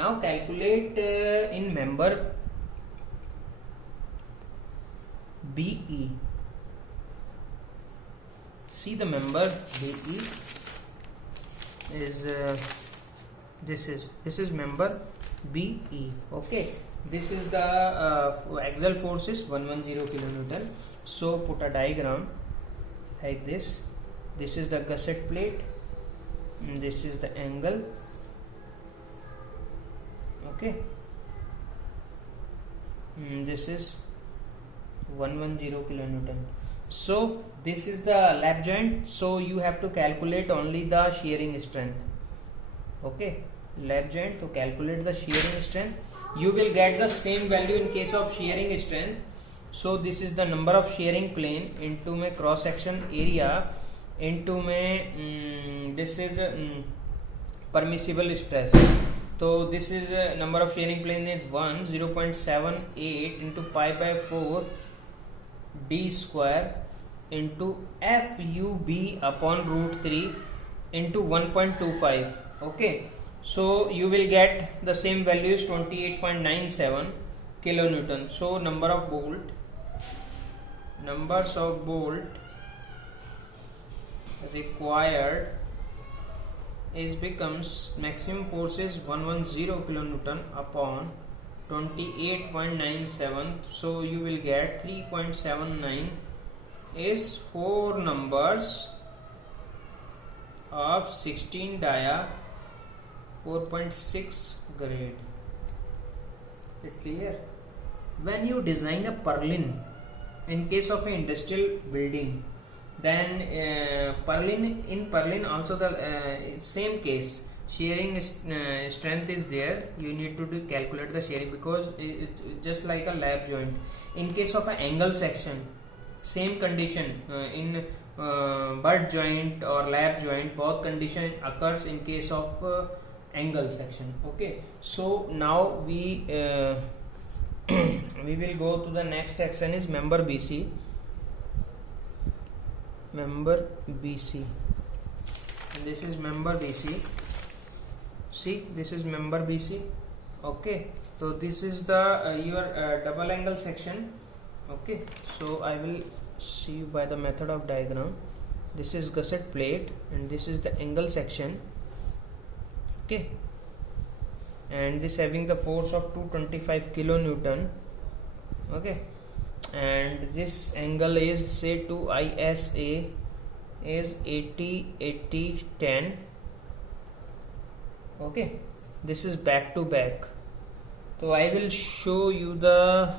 Now calculate in member BE. See, the member BE is this is member BE. Okay, this is the axial force is 110 kilonewton. So put a diagram like this. This is the gusset plate, and this is the angle. Okay, this is 110 kilonewton. So this is the lap joint, so you have to calculate only the shearing strength. Okay, lap joint, to calculate the shearing strength, you will get the same value in case of shearing strength. So this is the number of shearing plane into my cross section area into my this is permissible stress. So this is number of shearing plane is 0.78 into pi by 4 d square into FUB upon root 3 into 1.25. Okay, so you will get the same value is 28.97 kilonewton. So numbers of bolt required is becomes maximum force is 110 kilonewton upon 28.97. So you will get 3.79 is 4 numbers of 16 dia 4.6 grade. It clear? When you design a purlin in case of an industrial building, then purlin also the same case, shearing strength is there. You need to calculate the shearing because it's just like a lap joint. In case of an angle section, same condition in butt joint or lap joint, both condition occurs in case of angle section. Okay, so now we we will go to the next section is member BC. Member BC, and this is member BC. See, this is member BC. Okay, so this is the your double angle section. Okay, so I will see you by the method of diagram. This is gusset plate and this is the angle section. Okay, and this having the force of 225 kilonewton. Okay, and this angle is say to ISA is 80-80-10. Okay, this is back to back. So I will show you the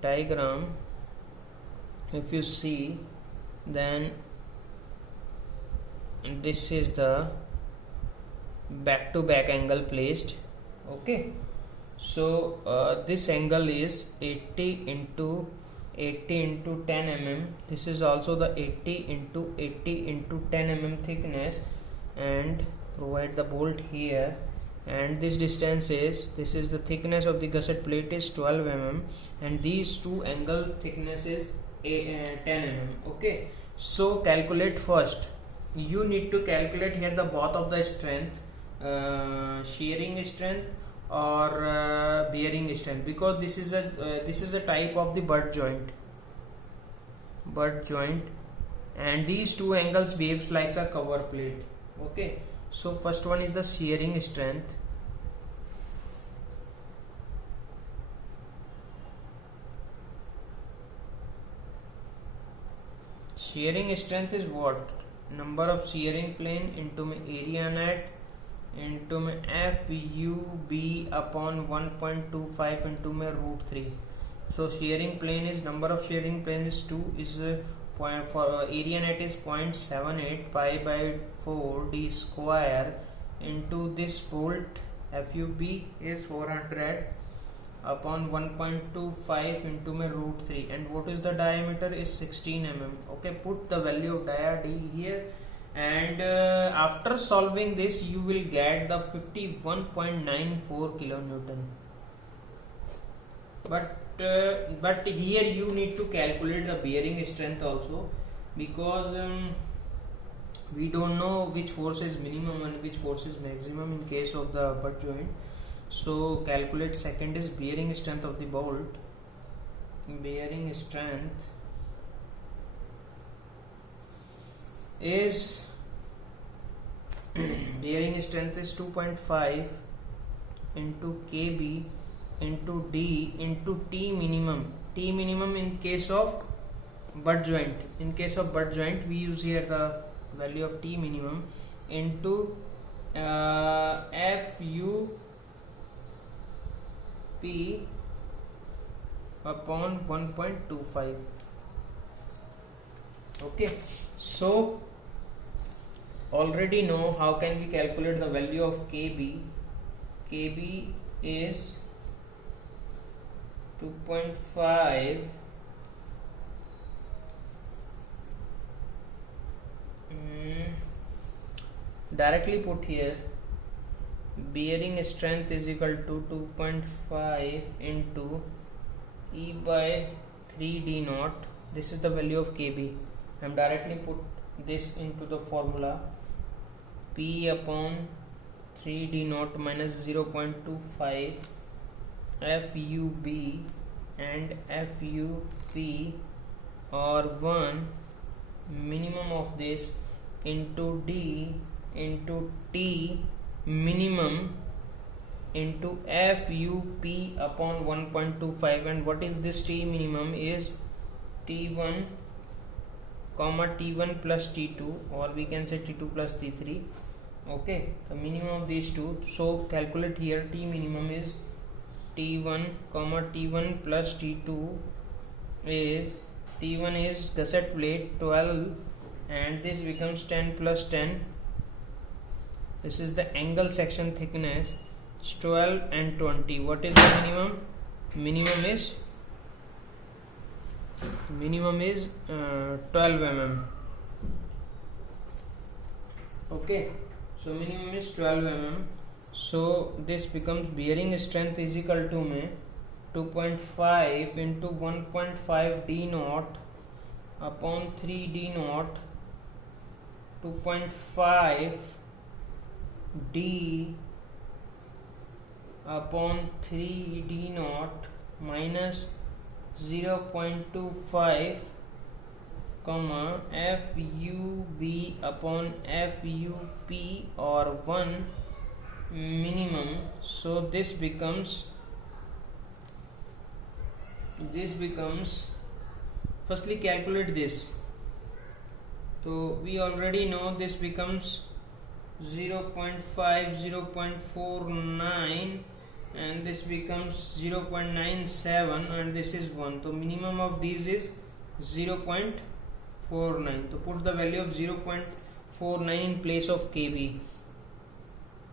diagram. If you see, then this is the back to back angle placed. Okay, so this angle is 80 into 10 mm. This is also the 80 into 10 mm thickness, and provide the bolt here, and this distance is, this is the thickness of the gusset plate is 12 mm, and these two angle thickness is 10 mm. Okay, so calculate first. You need to calculate here the both of the strength, shearing strength or bearing strength, because this is a type of the butt joint, and these two angles behaves like a cover plate. Okay, so first one is the shearing strength. Shearing strength is what? Number of shearing plane into my area net into my FUB upon 1.25 into my root 3. So shearing plane is, number of shearing plane is 2, is point for area net is 0.78 pi by 4 d square into this bolt FUB is 400 upon 1.25 into my root 3, and what is the diameter is 16 mm. Okay, put the value of dia d here, and after solving this you will get the 51.94 kilonewton. But here you need to calculate the bearing strength also, because we don't know which force is minimum and which force is maximum in case of the butt joint. So calculate. Second is bearing strength of the bolt. Bearing strength is bearing strength is 2.5 into kb into d into T minimum. T minimum in case of butt joint. In case of butt joint, we use here the value of T minimum into FUP upon 1.25. Okay, so already know how can we calculate the value of kb. Kb is 2.5 directly put here. Bearing strength is equal to 2.5 into E by 3d naught. This is the value of kb. I am directly put this into the formula. P upon 3d naught minus 0.25 FUB and FUP or 1 minimum of this into D into T minimum into FUP upon 1.25. and what is this T minimum is T1 comma T1 plus T2, or we can say T2 plus T3. Okay, the minimum of these two. So calculate here. T minimum is T1 comma T1 plus T2 is T1 is gusset plate 12 and this becomes 10 plus 10. This is the angle section thickness 12 and 20. What is the minimum? Minimum is 12 mm. Okay, so minimum is 12 mm. So this becomes bearing strength is equal to 2.5 into 1.5 d naught upon 3 d naught 2.5 d upon 3 d naught minus 0.25 comma FUB upon FUP or 1 minimum. So this becomes firstly calculate this. So we already know this becomes 0.5, 0.49 and this becomes 0.97 and this is 1. So minimum of these is 0.49. So put the value of 0.49 in place of kb.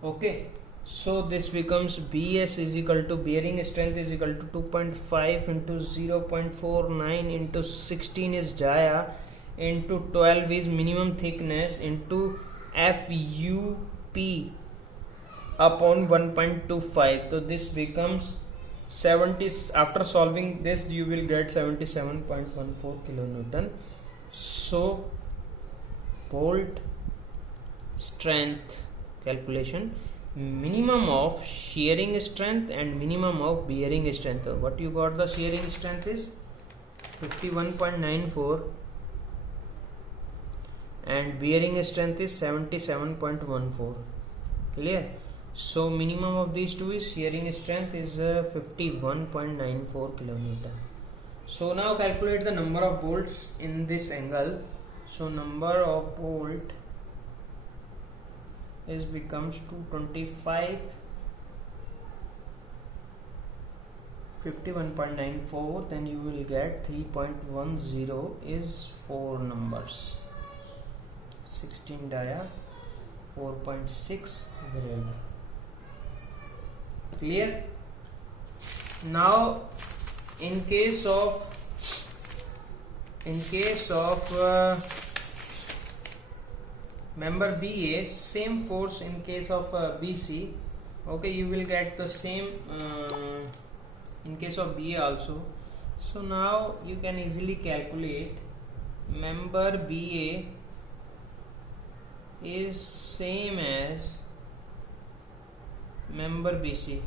Okay, so this becomes BS is equal to bearing strength is equal to 2.5 into 0.49 into 16 is dia into 12 is minimum thickness into FUP upon 1.25. So this becomes 70. After solving this you will get 77.14 kilonewton. So bolt strength calculation, minimum of shearing strength and minimum of bearing strength. What you got, the shearing strength is 51.94 and bearing strength is 77.14. Clear? So minimum of these two is shearing strength is 51.94 kilonewton. So now calculate the number of bolts in this angle. So number of bolt is becomes 225 51.94, then you will get 3.10 is 4 numbers, 16 dia, 4.6 grade. Clear? Now in case of member BA, same force in case of BC. Okay, you will get the same in case of BA also. So now you can easily calculate member BA is same as member BC.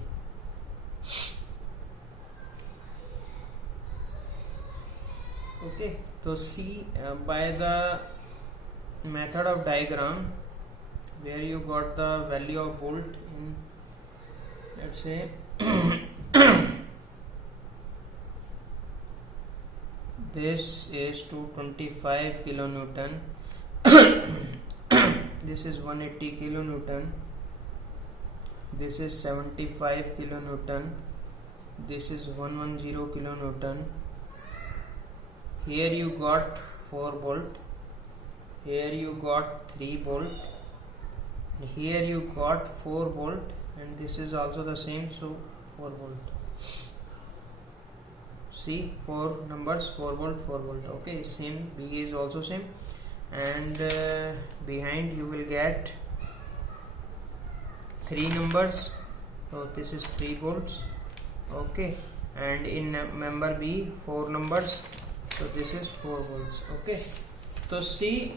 Okay, so see by the method of diagram where you got the value of bolt in, let's say this is 225 kilonewton, this is 180 kilonewton, this is 75 kilonewton, this is 110 kilonewton. Here you got 4 bolt, here you got 3 bolt, here you got 4 bolt, and this is also the same, so 4 bolt. See, 4 numbers, 4 bolt, 4 bolt. Okay, same. B is also same, and behind you will get 3 numbers, so this is 3 bolts. Okay, and in member B 4 numbers, so this is 4 bolts. Okay, so see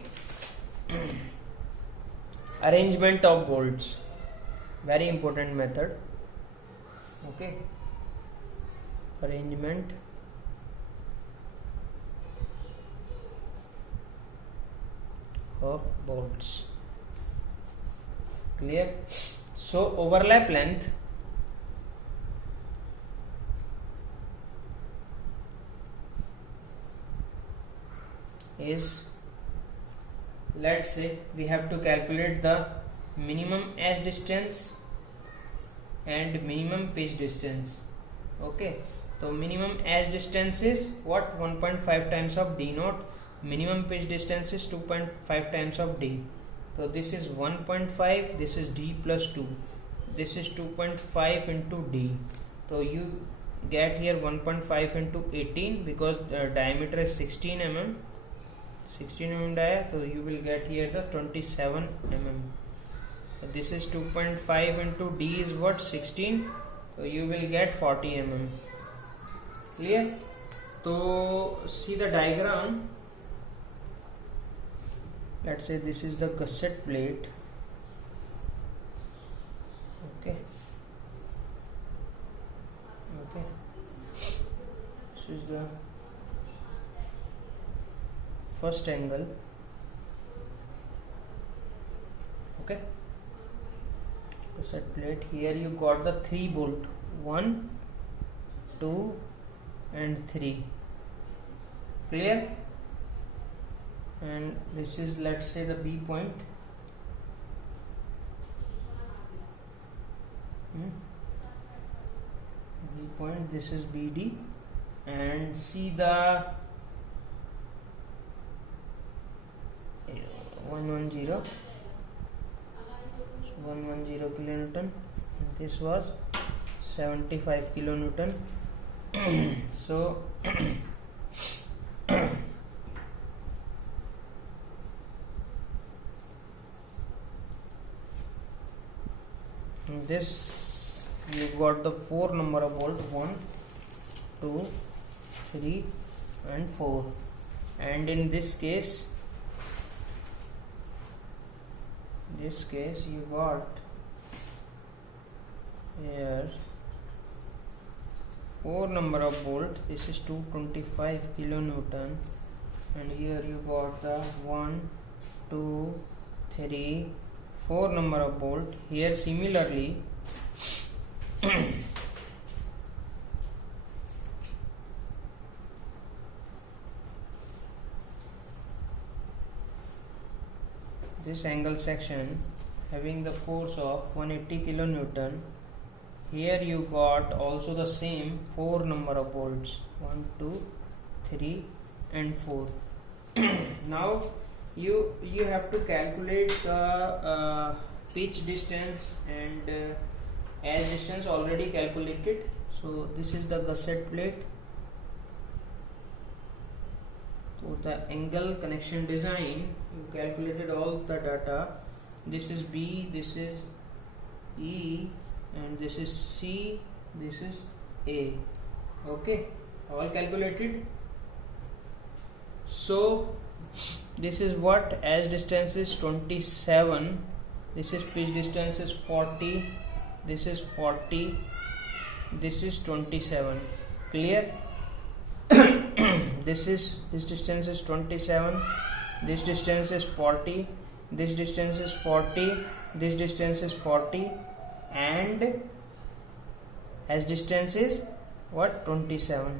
arrangement of bolts, very important method. Okay, arrangement of bolts. Clear? So overlap length is, let's say we have to calculate the minimum edge distance and minimum pitch distance. Okay, so minimum edge distance is what? 1.5 times of D naught. Minimum pitch distance is 2.5 times of D. So this is 1.5, this is D plus 2, this is 2.5 into D. So you get here 1.5 into 18 because the diameter is 16 mm. 16 mm dia, so you will get here the 27 mm. So this is 2.5 into D is what? 16, so you will get 40 mm. Clear? So see the diagram. Let's say this is the gusset plate. Okay, this is the first angle. Okay, gusset plate. Here you got the 3 bolt, 1, 2 and 3. Clear? And this is, let's say, the B point. B point, this is BD, and see the 110 kilonewton, and this was 75 kilonewton. So this you got the 4 number of bolt, 1, 2, 3 and 4, and in this case you got here 4 number of bolt, this is 225 kilonewton, and here you got the 1, 2, 3, 4 number of bolt. Here similarly this angle section having the force of 180 kilonewton. Here you got also the same 4 number of bolts, 1, 2, 3 and 4. Now you have to calculate the pitch distance and edge distance already calculated. So this is the gusset plate. So the angle connection design, you calculated all the data. This is B, this is E, and this is C, this is A. Okay, all calculated. So This is what? As distance is 27, this is pitch distance is 40, this is 40, this is 27. Clear? This distance is 27, this distance is 40, this distance is 40, this distance is 40, and as distance is what? 27.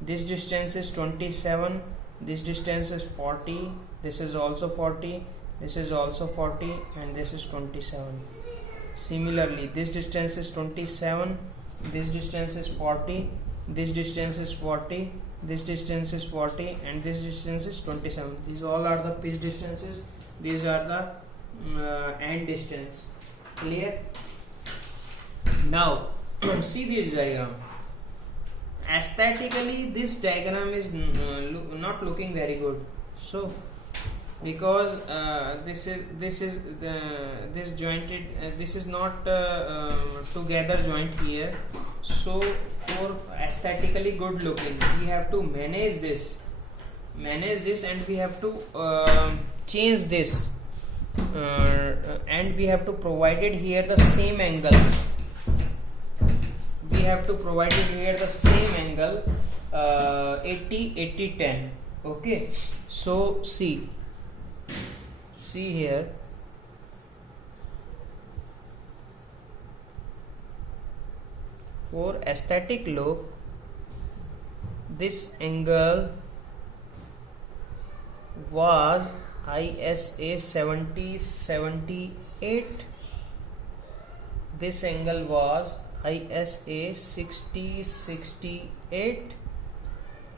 This distance is 27, this distance is 40, this is also 40, this is also 40, and this is 27. Similarly, this distance is 27, this distance is 40, this distance is 40, this distance is 40, and this distance is 27. These all are the pitch distances, these are the end distance. Clear? Now see this diagram. Aesthetically this diagram is not looking very good. So because this jointed this is not together joint here, so for aesthetically good looking we have to manage this, and we have to change this, and we have to provide it here the same angle. We have to provide it here the same angle, 80 80 10. Okay, so see here, for aesthetic look this angle was ISA 70-78, this angle was ISA 60-68,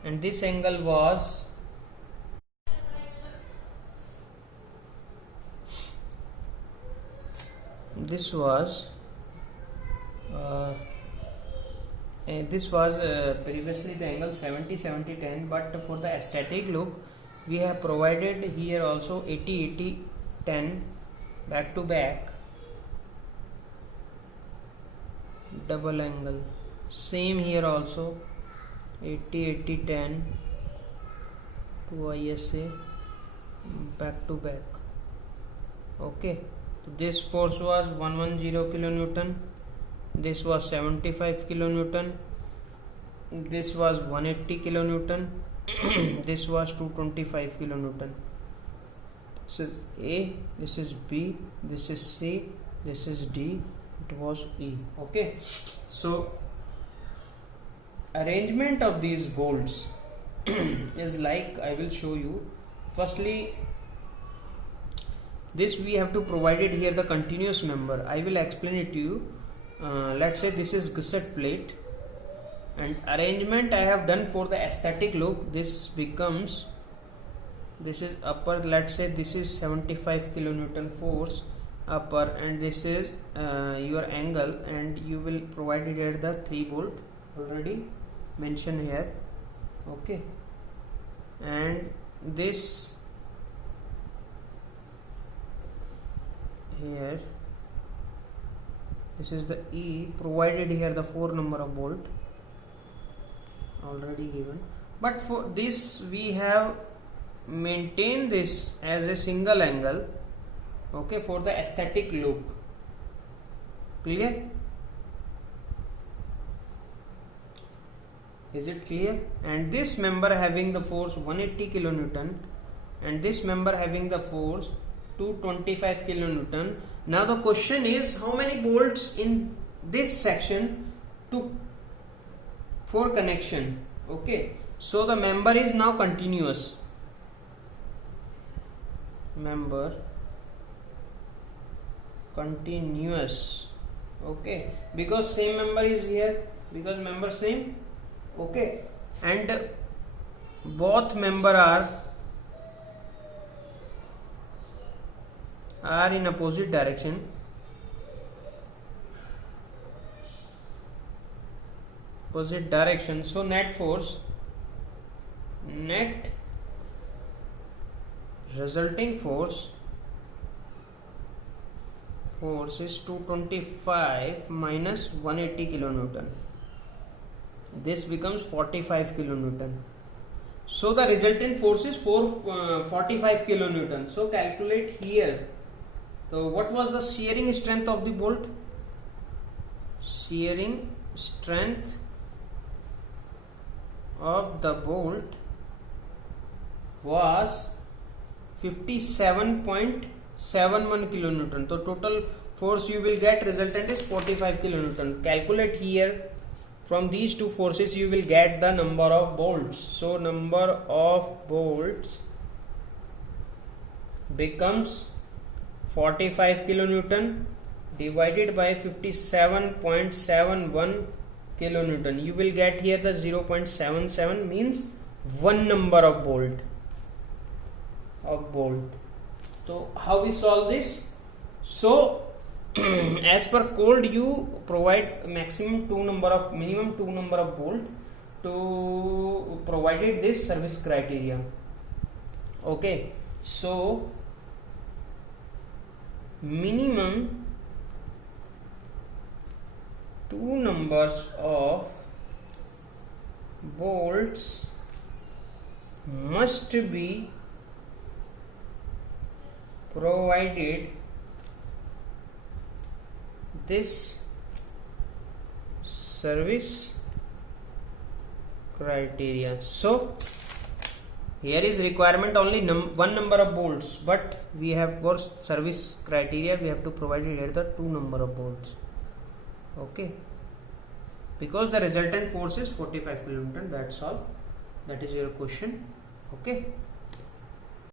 and this angle was previously the angle 70-70-10, but for the aesthetic look we have provided here also 80-80-10 back to back double angle. Same here also 80-80-10 to ISA back to back. Okay, so this force was 110 kilonewton, this was 75 kilonewton, this was 180 kilonewton, this was 225 kilonewton. This is A, this is B, this is C, this is D, it was E. Okay, so arrangement of these bolts is like I will show you. Firstly, this we have to provide it here the continuous member. I will explain it to you. Let's say this is gusset plate, and arrangement I have done for the aesthetic look. This becomes, this is upper, let's say this is 75 kilonewton force upper, and this is your angle, and you will provide it here the 3 bolt already mentioned here. Okay, and this here, this is the E, provided here the 4 number of bolt already given, but for this we have maintained this as a single angle. Okay, for the aesthetic look. Clear? Is it clear? And this member having the force 180 kilonewton, and this member having the force 225 kilonewton. Now the question is, how many bolts in this section for connection? Okay, so the member is now continuous. Member continuous. Okay, because same member is here, because member same. Okay, and both member are in opposite direction. Opposite direction. So net resulting force is 225 minus 180 kilonewton. This becomes 45 kilonewton. So the resultant force is 45 kilonewton. So calculate here. So what was the shearing strength of the bolt? Shearing strength of the bolt was 57.71 kilonewton. So total force you will get resultant is 45 kilonewton. Calculate here. From these two forces you will get the number of bolts. So number of bolts becomes 45 kilonewton divided by 57.71 kilonewton. You will get here the 0.77 means one number of bolt. So how we solve this? So as per code you provide minimum two number of bolt to provided this service criteria. Okay, so minimum two numbers of bolts must be provided this service criteria. So here is requirement only one number of bolts, but we have for service criteria we have to provide it here the two number of bolts. Okay, because the resultant force is 45 kilonewton. That's all. That is your question. Okay.